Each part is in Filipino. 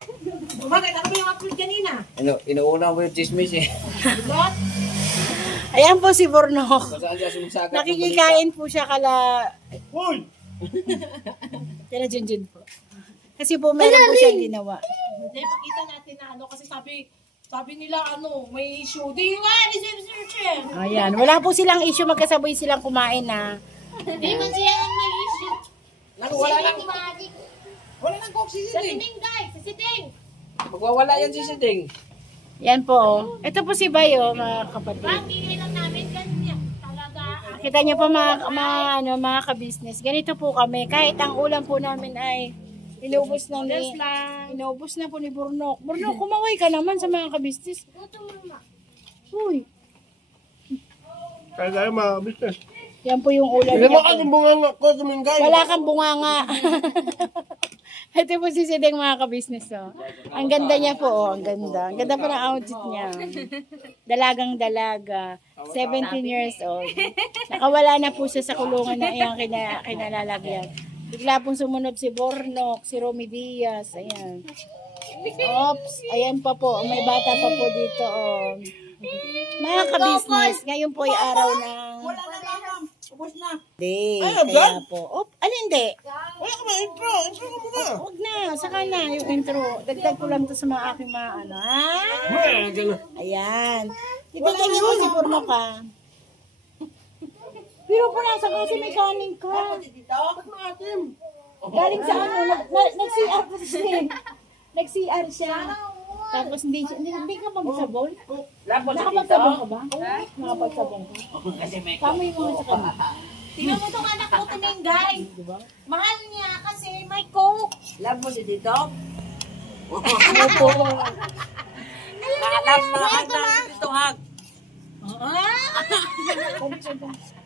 Bakit? Ako yung upload kanina. Inuuna mo yung chismis eh. Ayan po si Burnok. Nakikikain po siya kala... Hoy! Kala Junjun po. Kasi po meron po siyang ginawa. Hindi, pakita natin na ano. Kasi sabi nila ano, may issue. Di nga, research. Ayan, wala po silang issue. Magkasabay silang kumain na. Hindi man siya ang may issue. Wala lang. Wala nang coke si Sa Siding. Siting, guys. Sa Siting. Magwawala yan si Siding. Yan po. Ito po si Bayo, mga kapatid. Bangingin lang namin ganyan. Talaga. Kita niyo po mga ka-business. Ganito po kami. Kahit ang ulam po namin ay inubos na po ni Burnok. Burnok, kumaway ka naman sa mga ka-business. Uy. Kaya tayo mga business. Yan po yung ulam Hindi mo niya. kang bunganga ko tumingay. Wala kang bunganga. Ito po si Sideng, mga ka-business. Oh. Ang ganda niya po. Oh. Ang ganda. Ang ganda pa ng outfit niya. Dalagang dalaga. 17 years old. Nakawala na po siya sa kulungan na iyang kinalalagyan. Bigla pong sumunod si Burnok, si Romy Diaz. Ayan. Oops. Ayan pa po. May bata pa po dito. Oh. Mga ka-business, ngayon po ay araw na... Wala na, ma'am. Ubus na. Hindi. Ay, Kaya po. Ano hindi? Wala ka ba intro? Intro ka muna. Huwag na. Saka na yung intro. Dagdag ko lang to sa mga aking mga ano. Ha? Ayan. Titignan niyo po si Burnok ka. Pero po nasa kasi may kanin ka. Ba't maatim? Galing sa ano. Nag-CR po siya. Nag-CR siya. Tapos hindi ka magsabon? Nakapagsabon ka ba? Nakapagsabon ka? Tama yung mga sa kanya. Tingnan mo itong anak ko tumingay. Mahal niya kasi may coke. Love mo si Tito? Opo. Nakahag na Tito Hag.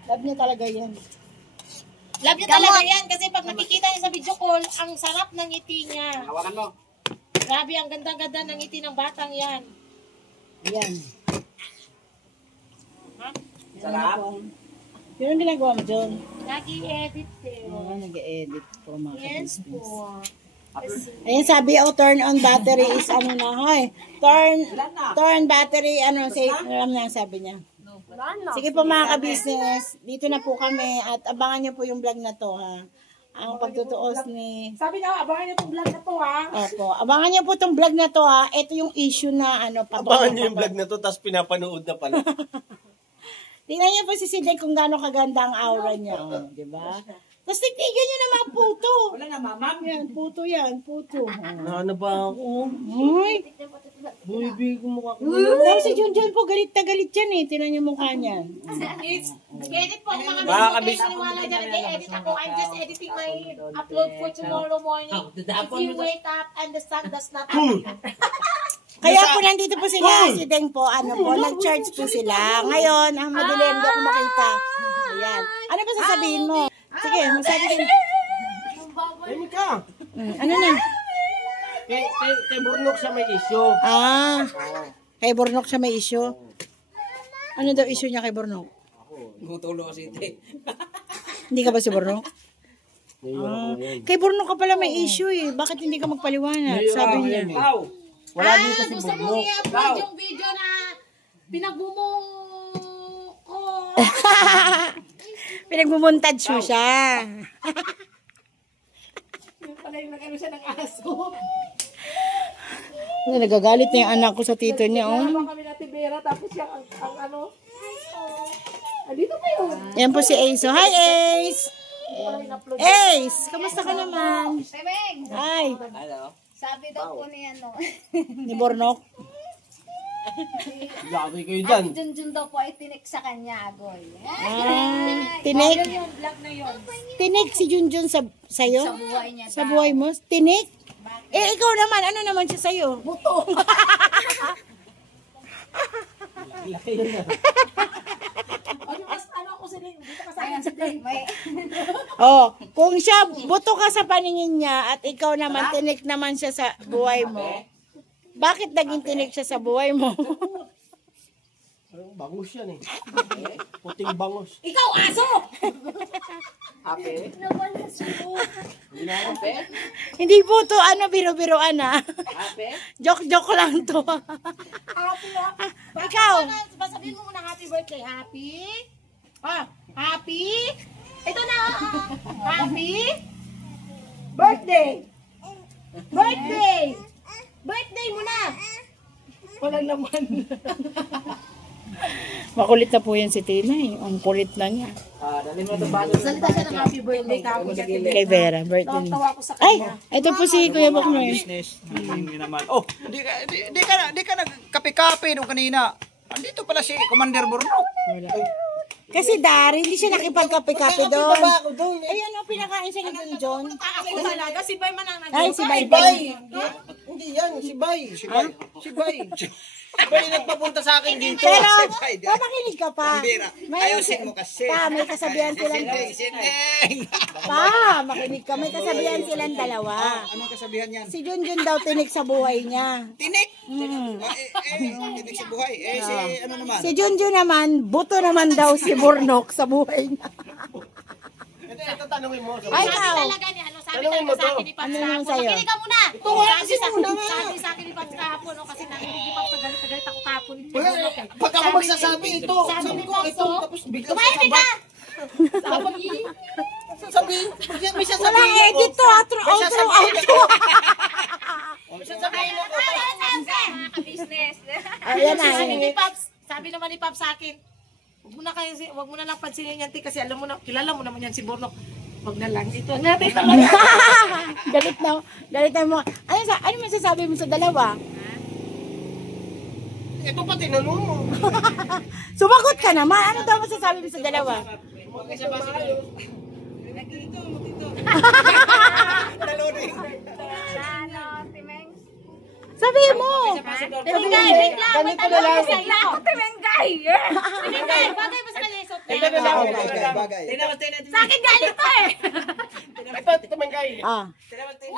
Love niya talaga yan. Love niya talaga yan kasi pag nakikita niya sa video call, ang sarap ng ngiti niya. Hawakan mo. Grabe, ang ganda-ganda ng ngiti ng batang yan. Yan. Sarap. Yun ang ginagawa mo, John. Nag-i-edit eh. Nag-edit po mga Yes ka-business. po. Ayun sabi, turn on battery is ano na, hoy. Turn battery, ano na sabi niya. Sige po mga ka-business, dito na po kami at abangan niyo po yung vlog na to, ha. Ang pagtutuos ni... Sabi na, abangan niyo itong vlog na to ha. Opo, abangan niyo po itong vlog na to, ha. Ito yung issue na, ano, Abangan niyo yung vlog na to, tapos pinapanood na pala. Tingnan niyo po si Sidney kung gaano kaganda ang aura niya, oh, di ba? Tapos tignan niyo na mga puto. Wala na, mama. Yan, puto yan, puto. Ano ba ako? Hoy! Hoy, bigo mo ako. Tapos si Junjun po, galit na galit yan eh. Tingnan niyo mukha niyan. Nag-edit po ang mga Baka video. Naniwala dyan, nag-edit ako. I'm just editing my upload for tomorrow morning. If you wake up and the sun does not Kaya po nandito po sila, si Deng po, ano po, nag-charge po sila. Ngayon, ang madilim, hindi ako makita. Ayan. Ano ba sasabihin mo? Sige, masabi din. Dami ka. Ano na? Kay Burnok siya may issue. Kay Burnok siya may issue. Ano daw issue niya kay Burnok? Gutulo kasi ito. Hindi ka ba si Burnok? Kay Burnok ka pala may issue eh. Bakit hindi ka magpaliwanag? Sabi niya. Wala dito si gusto mo Burnok. i-upload yung video na pinagbumo ko. Pinagmumontage mo siya. Yung pala yung nag-ano siya ng aso. Nagagalit na yung anak ko sa tito niya. Oh. Habang kami na Tibera, tapos siya ang ano. Dito pa yun. Yan po si Ace. Oh, hi Ace! Ace! Kamusta ka naman? Bebeng! Hi! Ano? Sabi daw po ni ano. Ni Burnok? Grabe kayo dyan. At Junjun daw po ay tinik sa kanya, Agoy. Tinik? Yung vlog na yun. Tinik si Junjun sa'yo? Sa buhay niya. Sa buhay mo? Tinik? Eh, ikaw naman. Ano naman siya sa'yo? Buto. Ano ako sila, dito ka sa akin si Dave. Oh, kung siya, buto ka sa paningin niya at ikaw naman, tinik naman siya sa buhay mo. Bakit naging tinik siya sa buhay mo? Bangus yan eh. Puting bangus. Ikaw, aso! Ape? Hindi na ape? Hindi po to, biro-biroan ah. Ape? Joke-joke lang to. Happy, Ikaw. Sabihin mo muna happy birthday. Happy? Happy? Ito na. Happy? Birthday! Birthday! Birthday mo na! Walang laman. Makulit na po yan si Tina eh. Ang kulit na niya. Dali mo ito bago. Salita siya ng happy birthday tapos Kay Vera, birthday niya. tawa ko sa Ay, kanya. ito po si Kuya Boknoy. Business. Hindi naman. Oh, di ka nagkape-kape nung kanina. Andito pala si Commander Burnok. Kasi Dari, hindi siya nakipagkape-kape doon. Ako doon. Ay, pinakain siya ni John. Ako talaga, si Bay man ang Ay, si Bay. Hindi yan, si Bay. Si Bay. Si Bay. Si Bay nagpapunta sa akin dito. Pero, Bay, mapakinig ka pa. Ayusin mo kasi. Pa, may kasabihan silang Sinding. Pa, makinig ka. May kasabihan silang dalawa. Anong kasabihan yan? Si Junjun daw tinik sa buhay niya. Tinik. Tinik si buhay. Si ano naman? Si Junjun naman, buto naman daw si Burnok sa buhay niya. Ito tanongin mo. Ay, Sabi ikaw. talaga niya, sabi Tanungin talaga mo sa to. akin ni Paps Ano naman kahapon. sa'yo? Makinig ka muna. Sabi sa akin ni Paps kahapon, kasi nakinig ni Paps, galit ako kahapon. Pag ako magsasabi ito, sabi ko ito, tapos biglang Tumahimik ka! sabi, may sasabihin Walang ako. edit to, outro. May sasabihin ako. Business. Ayan na. Sabi ni Paps, sabi naman ni Paps sa akin, wag mo na lang pansinin yan, kasi alam mo na, kilala mo naman yan si Burnok. Wag na lang, ito natin talaga. Galit na mo. Ano masasabi mo sa dalawa? Ito pa tinanong mo. Sumagot ka naman. Ano daw masasabi mo sa dalawa? Si Meng. Sabi mo. Tingay, wait lang, may Ganito na lang. tanong ko sa iyo. Timengay! Tingay, bagay ba sa kanya yung suot Ito na niya? lang. Bagay. Sa akin galit to eh. Ito, tumengkay. Ah.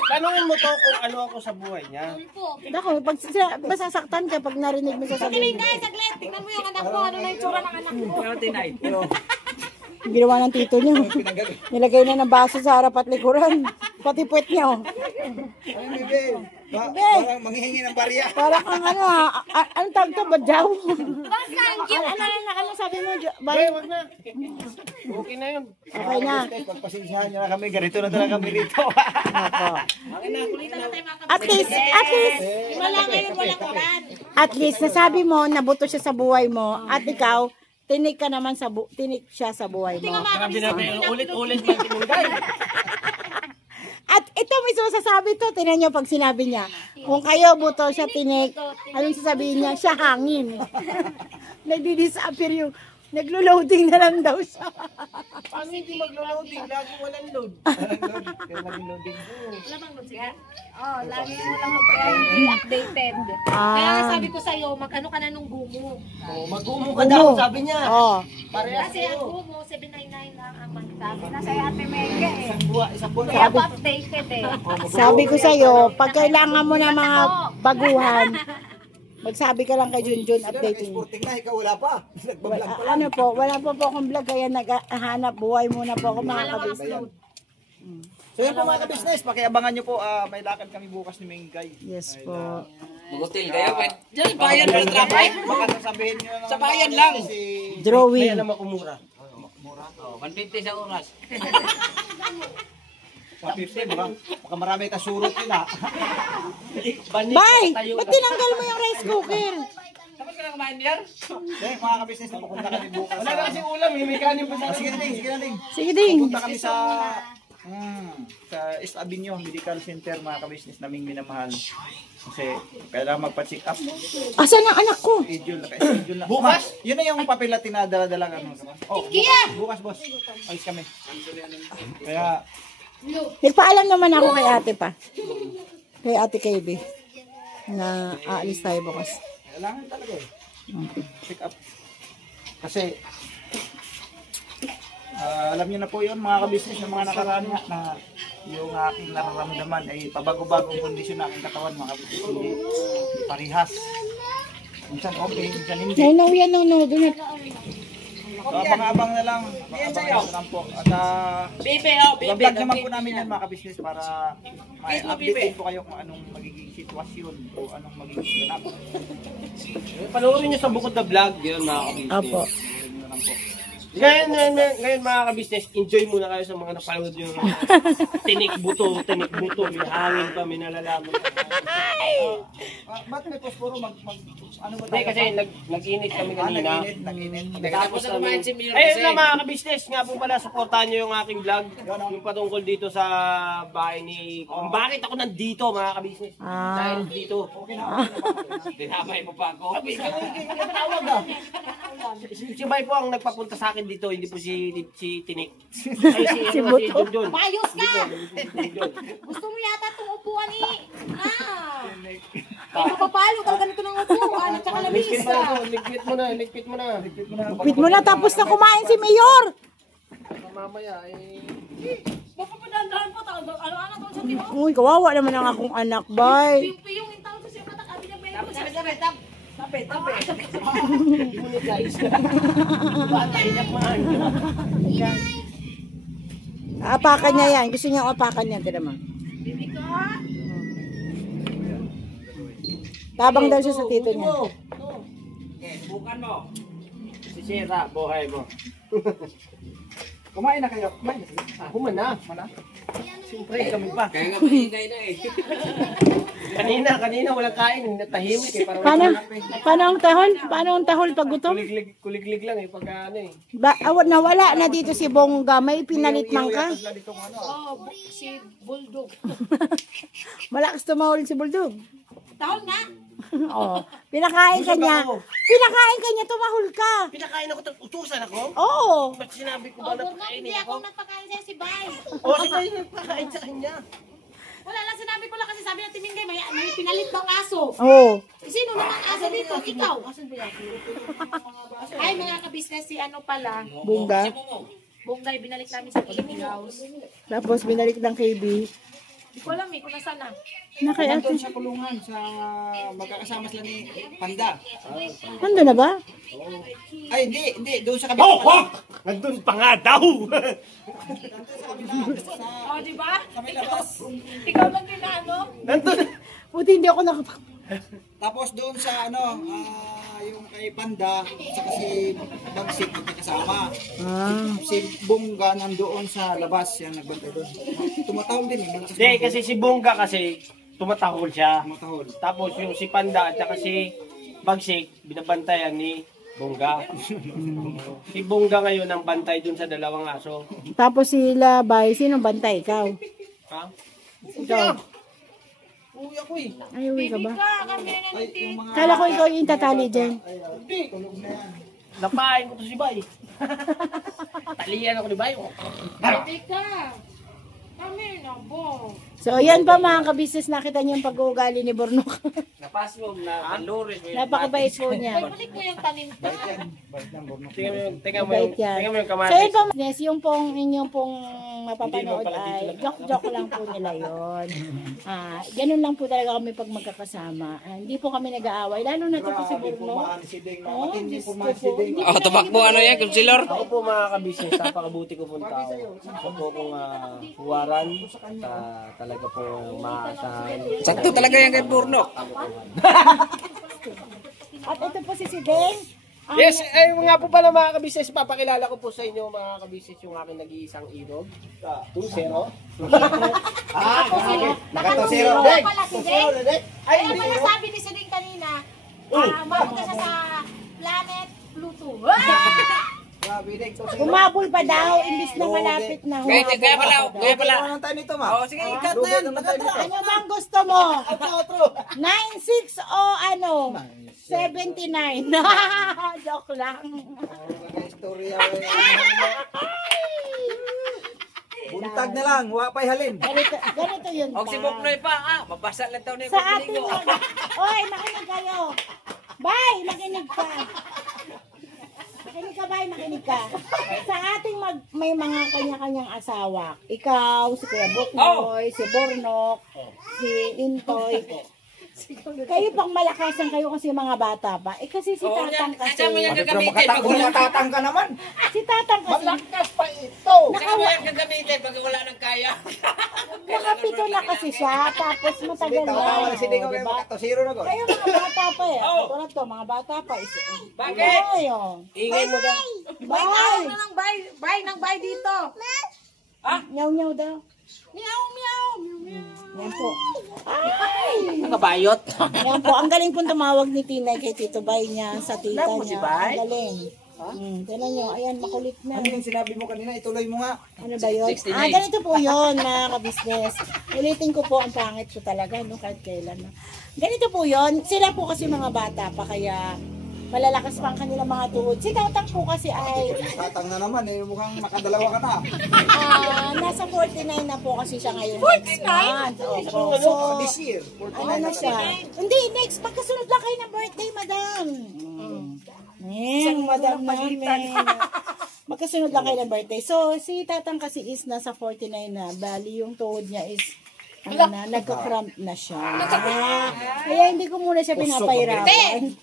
Tanungin mo to kung ano ako sa buhay niya. Dako, pag masasaktan ka pag narinig mo sasabihin. Tingay, saglit, tingnan mo yung anak mo, ano na yung tsura ng anak mo. Ginawa ng tito niyo. Nilagay na ng baso sa harap at likuran. Pati puwet niya. Oh. Ay, bebe. Parang manghihingi ng barya. Parang ang anong tawag to? Badyaw? Ano sabi mo? Bay, wag na. Okay na yun. Okay na. Pagpasensyahan niyo na kami. Ganito na talaga kami rito. Kulitan na tayo mga At least, Wala ngayon, walang oran. at least, nasabi mo, nabuto siya sa buhay mo, at ikaw, tinik ka naman tinik siya sa buhay mo. Grabe na tayo. Ulit-ulit lang tinunggay. At ito mismo sasabi to, tinan niyo pag sinabi niya. Kung kayo buto siya tinik, anong sasabihin niya? Siya hangin. Nagdi-disappear yung, naglo-loading na lang daw siya. Paano hindi maglo-loading? Lagi walang load. Kaya naging loading. Oh, lagi mo lang hindi updated. Kaya nga sabi ko sa'yo, mag-ano ka na nung gumo. Mag-umo ka daw, sabi niya. Oh. Kasi ang gumo, 799 lang ang monthly. Sabi na sa'yo Ate Mega eh. Isang buwan. Kaya pa updated eh. Sabi ko sa'yo, pag kailangan mo ng mga baguhan, magsabi ka lang kay Junjun, updating. Sporting na, ikaw wala pa. Nagbablog pa. Ano po, wala po akong vlog, kaya naghahanap buhay muna po ako mga kabis. So yun po mga ka-business, pakiabangan nyo po, may lakad kami bukas ni Mengay. Yes po. Mag-hotel kayo. Diyan, bayan ng traffic. Baka sasabihin nyo na Sa bayan lang. Si... Drawing. Kaya naman kumura. 150 sa oras. 150, baka marami kasurot yun ha. Bay! Ba't tinanggal mo yung rice cooker? Tapos ka na kumain diyan? Okay, mga ka-business, pupunta kami bukas. Wala na kasi ulam, may kanin pa sa Sige na ding, sige na ding. Sige ding. Pupunta kami sa East Avenue Medical Center, mga ka-business naming minamahal. Kasi kailangan magpa-check up. Asan ang anak ko? Schedule na. Bukas? Yun na yung papel na tinadala-dala ka. Oh, bukas boss. Alis kami. Kaya, Nagpaalam naman ako kay ate pa. Kay ate KB. Na aalis tayo bukas. kailangan talaga eh. Check up. Kasi, alam niyo na po yun mga ka-business ng mga nakaraan nga na yung aking nararamdaman ay pabago-bagong kondisyon ng aking katawan mga ka-business, hindi parihas. Minsan okay, minsan hindi. No, yan, no. Do not. So, abang-abang na lang. Abang-abang na lang po. At Bibi, vlog naman po namin yan mga ka-business para ma-update din po kayo kung anong magiging sitwasyon o anong magiging ganap. Panoorin nyo sa Bukod na Vlog, yun mga ka-business. Opo. Yun na lang po. Ngayon mga ka-business, enjoy muna kayo sa mga napanood nyo. Tinik buto, may hangin pa, may nalalaman. Ba't may posporo ano ba Hindi kasi nag-init kami kanina. Nag-init. Tapos na kumain si Mayor Ayun kasi. na mga ka-business, nga po pala, supportahan nyo yung aking vlog. Yung patungkol dito sa bahay ni... Kung bakit ako nandito mga ka-business. Dahil dito. Dinamay mo pa ako. Si Bay po ang nagpapunta sa akin dito, hindi po si Tinik. Ay, si Junjun. Mayos ka! Si Junjun. Gusto mo yata itong upuan Ito papalo ka ganito ng upuan at saka lamisa. Ligpit mo na. Pit mo na, tapos na kumain si Mayor. Mamaya Mapapadandahan po tayo. Ano-ano to sa timo? Uy, kawawa naman ang akong anak, bay. Piyong yung tao sa siya matak. Abi na ba Apakan niya yan. Gusto niya apakan niya. Tira mo. Bibi ka? Tabang daw siya sa tito niya. Bukan mo. sisira buhay mo. Kumain na kayo. Kumain na kayo. Ako man na. Siyempre kami pa. Kaya nga maingay na eh. Kanina walang kain, natahimik eh. Parang Paano ang tahol? Paano ang tahol pag gutom? kuliglig lang eh, pagka ano eh. Nawala na dito si Bongga. May pinalit man ka? Oh, si Bulldog. Malakas tumahol si Bulldog. Tahol na. Oo. Pinakain ka niya. Pinakain ka niya, tumahol ka. Pinakain ako, utusan ako? Oo. Ba't sinabi ko Oh, ba na Burno, pakainin hindi ako? ako nagpakain sa'yo si Bay. O, si Bay nagpakain sa kanya. Wala lang, sinabi ko lang kasi sabi ng Timingay, may pinalit bang aso? Oo. Sino naman aso dito? Ikaw. Ay, mga kabisnes, si ano pala, Bongga. Bonggay, binalik namin sa Amy House. Tapos binalik ng KB. Hindi ko alam eh, kung nasaan na. Nakaya Nandun sa kulungan, sa magkakasama sila ni Panda. Ando na ba? Ay, hindi. Doon sa kabila. Nandun pa nga daw! Oh, di ba? Sa may labas. Ikaw lang din na ano? Nandun! Buti hindi ako nakapak. Tapos doon sa yung kay Panda, saka si Bagsik magkakasama. Si Bongga nandoon sa labas, yan nagbantay doon. Tumatawag din eh. malakas Hindi, kasi si Bongga kasi tumatahol siya. tumatahol. Tapos yung si Panda at saka si Bagsik, binabantayan ni Bongga. Si Bongga ngayon ang bantay dun sa dalawang aso. Tapos sila, Bay, sino bantay? Ikaw? Ha? Ikaw? Uy, ako eh. Ay, uwi ka ba? Kami na Ay, yung mga... Kala ko ikaw yung tatali dyan. Hindi, tulog na yan. Napain ko to si Bay. Talian ako ni Bay. Hindi ka. Kami na bo. So, yan pa mga kabisnes, nakita niyo yung pag-uugali ni Bornok. Napas mo na lures mo. Napakabait po niya. Balik mo yung tanim ka. Tingnan mo Bait yan. yung So, kamatis. yun po, business, yung pong inyong pong mapapanood Hindi mo pala dito ay joke lang po nila yun. Ganun lang po talaga kami pag magkakasama. Hindi po kami nag-aaway, lalo na ito po si Bornok. Si Deng, Oh, matindi Diyos ko pormahan si po. Deng. Hindi Oh, tumakbo ano yan, konsilor? Ako po mga kabisnes, napakabuti ko pong tao. Ako po kong huwaran. Talaga po maasahan. Sakto talaga yan kay Burnok. At ito po si Deng. Yes, ay nga po pala mga kabisnes, papakilala ko po sa inyo mga kabisnes yung aking nag-iisang irog. 2-0. Nakatosero. Deng! Pala si Deng. Ay, Kaya hindi pala yun. sabi ni Siling kanina, mapunta siya sa planet Pluto. Grabe, Deng. Gumabol pa daw, imbis na malapit na. Kaya pala, kaya pala. Ano tayo nito, ma? Oh, sige, ikat na yan. Ano bang gusto mo? 96 o ano? 79. Joke lang. Istorya. Buntag na lang, wa pa'y halin. Ganito yun. Og si Buknoy pa, mabasa lang tayo na yung Sa ating pagbiling mo. Oy, makinig kayo. Bye, makinig ka. Makinig ka, bye, makinig ka. Sa ating may mga kanya-kanyang asawa. Ikaw, si Kuya Buknoy, si Bornok, si Intoy. Kayo pang malakasan kayo kasi mga bata pa. Eh kasi si Oo, Tatang yan. kasi. Kasama mo yan gagamitin pag wala. Matatang ka naman. Si Tatang kasi. Malakas pa ito. Kasama mo yan gagamitin pag wala nang kaya. Nakapito na kasi siya. Tapos matagal na. Tawa na si Ding. Diba? Makatosiro na ko. Kayo mga bata pa eh. Oo. Tulad to, mga bata pa. Bakit? Ingay mo daw. Bye! Ano lang, bay ng bay dito. Nyaw-nyaw daw. Meow, meow, meow, meow. Yan po. Ay! Nakabayot. Yan po. Ang galing po tumawag ni Tinay kay Tito Bay niya sa tita Love mo niya. si Bay? Ang galing. Tignan nyo. Ayan, makulit na. Ano yung sinabi mo kanina? Ituloy mo nga. Ano ba yun? 69. Ganito po yun, mga kabisnes. Ulitin ko po, ang pangit ko talaga, no, kahit kailan. No. Ganito po yun. Sila po kasi mga bata pa, kaya malalakas pa ang kanilang mga tuhod. Si Tatang po kasi ay Tatang na naman eh. Mukhang makadalawa ka na. nasa 49 na po kasi siya ngayon. 49? Opo. So, This year. ano na siya? Hindi, next. Magkasunod lang kayo ng birthday, madam. Isang madam namin. Magkasunod lang kayo ng birthday. So, si Tatang kasi is nasa 49 na. Bali, yung tuhod niya is nagka-cramp na siya. Kaya hindi ko muna siya pinapahirapan.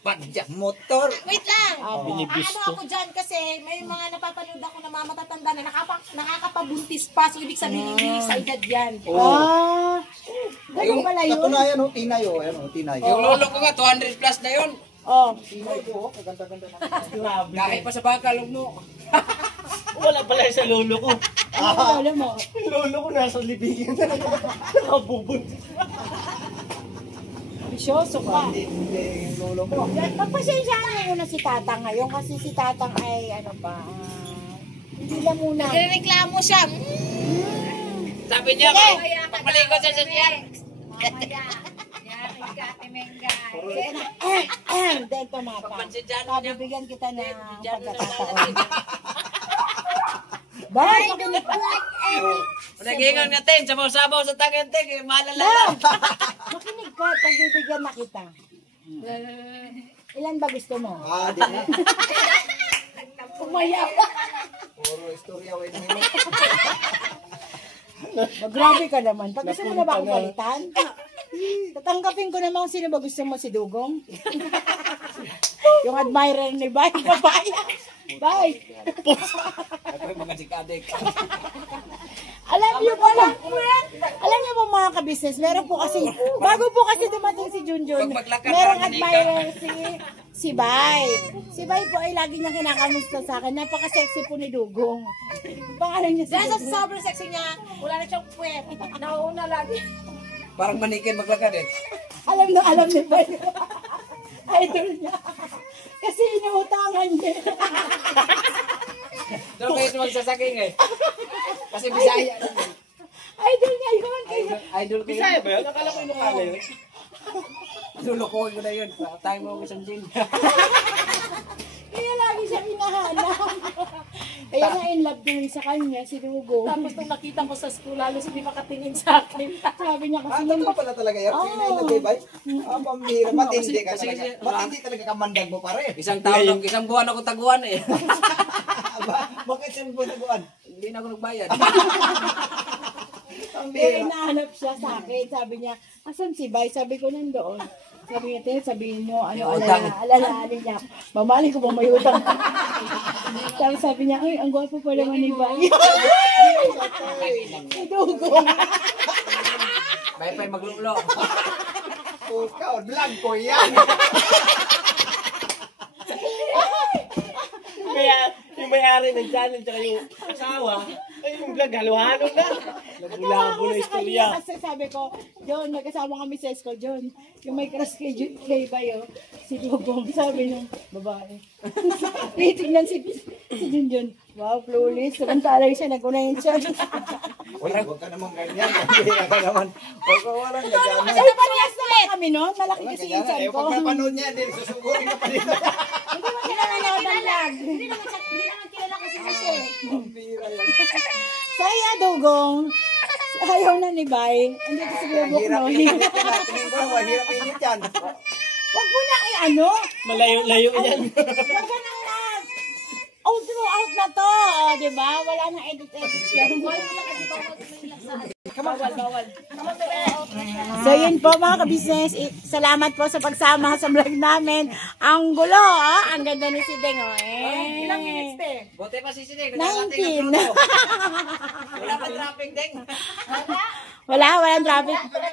Motor. Wait lang. Ano ako dyan kasi may mga napapanood ako na mga matatanda na nakakapabuntis pa. So, ibig sabihin hindi sa edad yan. Ganun pala yun. Katunayan o, tinay o. Ayan o, tinay. Yung lolo ko nga, 200 plus na yun. Tinay ko, kaganda-ganda na. Kahit pa sa bakal, mo. Wala pala sa lolo ko. Alam mo. Lolo ko nasa libingin. Nakabubuntis. Bisyoso ka. Hindi yung lolo ko. Pagpasensyaan mo muna si Tatang ngayon kasi si Tatang ay ano pa, hindi lang muna. Nagreklamo siya. Sabi niya, pagpalikot sa sasyan. Mamaya. Yan, Ate Mengay. Dahil pamapa. Papansin dyan. Pabibigyan kita ng pagkakataon. Bye! Nagingan natin, sabaw-sabaw sa tangenting, malala. Makinig ka, pagbibigyan na kita. Ilan ba gusto mo? Di na. Umayak. Puro istorya. Wait mo. Grabe ka naman. Pag gusto mo na ba akong palitan? Tatanggapin ko naman kung sino ba gusto mo, si Dugong. Yung admirer ni Bay, papaya. Bay. Ako yung mga sikadik. Alam niyo po mga kabisnes, meron po kasi, bago po kasi dumating si Junjun, merong admirer si Bay. Si Bay po ay lagi niyang kinakamusta sa akin. Napaka-sexy po ni Dugong. Pangalan niya si Dahil sa Dugong. sobrang sexy niya, wala na siyang puwet. Nauuna lagi. Parang manikin maglakad eh. Alam ni Bay. Idol niya. Kasi inuutangan niya. Doon kayo magsasaking eh. Kasi Bisaya. Idol niya yun. Kaya, Idol ko Bisaya yun. ba yun? Akala ko yung Ilocano yun. Lulukohin ko na yun. Tayo mo isang gin. kaya lagi siya hinahanap. Kaya na in love din sa kanya, si Dugong. Tapos nung nakita ko sa school, halos hindi makatingin sa akin. Sabi niya kasi, Totoo pala talaga yan. Tinay na bebay. Pambira. Matindi ka kasi- talaga. Matindi talaga kamandag mo pare. Isang taon, isang buwan ako taguan eh. Bakit siyang buwan? Hindi na ako nagbayad. kaya hinahanap siya sa akin. Sabi niya, asan si Bay? Sabi ko, nandoon. Sabi niya, sabihin mo, alalahanin niya. Mamali ko bang may utang. Tapos sabi niya, ay, ang gwapo pa naman ni Bay. Si Dugong. Pay maglulo. Ikaw, blanco yan. Yung may-ari ng channel tsaka yung asawa, ay yung vlog, halo-halo na. Labo-labo na istorya. Kasi sabi ko, John, nagkasama kami sa school, John. Yung may crush kay Bayo, si Dugong, sabi ng babae. Titignan si Junjun. Wow, flawless. Samantala siya, nag-unahin siya. Uy, huwag ka naman ganyan. Hindi ka naman. Huwag ka walang gagana. Ay, parehas naman kami, no? Malaki kasi yung chan ko. Pag napanood niya, din susugurin ka pa dito. Hindi mo kinananood ang vlog. Hindi naman kilala ko si Jose. Pambira yan. Saya, Dugong. Ayaw na ni Bay. Hindi ko siguro book, Hirap no? init yan. Tingin ko, mahirap init yan. Wag mo na ano? Malayo-layo yan. Wag ka nang out na to. O, diba? Wala nang edit-edit yan. Wala kasi bawal sa So yun po mga ka-business, salamat po sa pagsama sa vlog namin. Ang gulo, ang ganda ni si Deng. Ilang minutes, te? Bote pa si Sideng. 19. Wala pa traffic, Deng. Walang traffic. Wala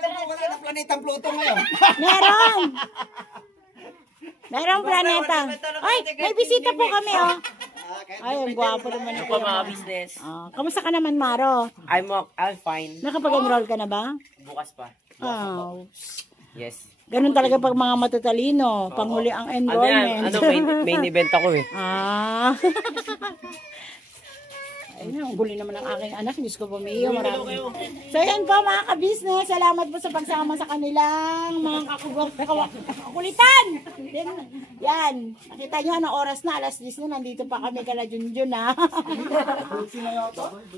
na planetang Pluto ngayon. Merong planeta. Ay, may bisita po kami, oh. Ay, ang gwapo naman Ano ito. pa mga business? Kamusta ka naman, Maro? I'm fine. Nakapag-enroll ka na ba? Bukas pa. Oh. Yes. Ganun talaga pag mga matatalino. Panghuli ang enrollment. Main event ako eh. Ayun, ang guli naman ng aking anak. Diyos ko bumiyo. So, yan po mga ka-business. Salamat po sa pagsama sa kanilang mga kakulitan. Yan. Nakita nyo, anong oras na? Alas 10 na. Nandito pa kami kala Junjun, ha?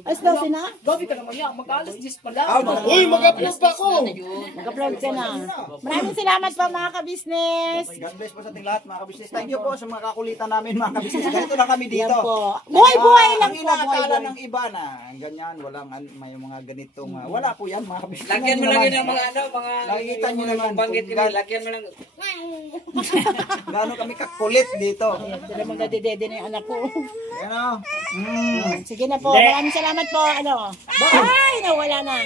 Alas 12 na? Gabi ka naman yan. Mag-alas 10 pa lang. Uy, mag-upload pa ako. Mag-upload ka na. Maraming salamat po mga ka-business. God bless po sa ating lahat mga kabisnes. Thank you po sa mga kakulitan namin mga kabisnes. Ganito lang kami dito. Yan po. Buhay-buhay lang Ang po. inaakala ng iba na ganyan, walang may mga ganitong wala po yan mga kabisnes. Lagyan mo lang yun ng mga mga Nakikita nyo naman banggit kung kami. Lagyan mo lang. gaano kami kakulit dito. Sila magdadedede na yung anak ko. Yan o. Sige na po. Maraming salamat po. Ano? Bye! Nawala na.